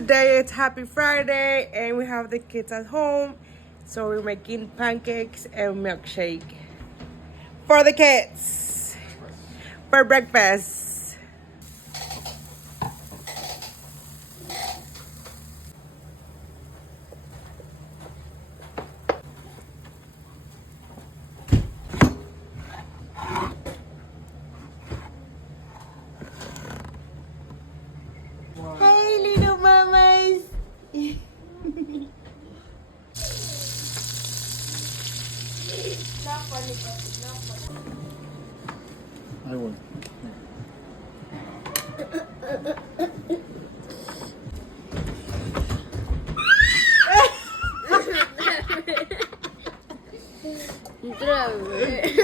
today it's Happy Friday and we have the kids at home. So we're making pancakes and milkshake for the kids for breakfast. Hey, little mamas. I will. Otra vez.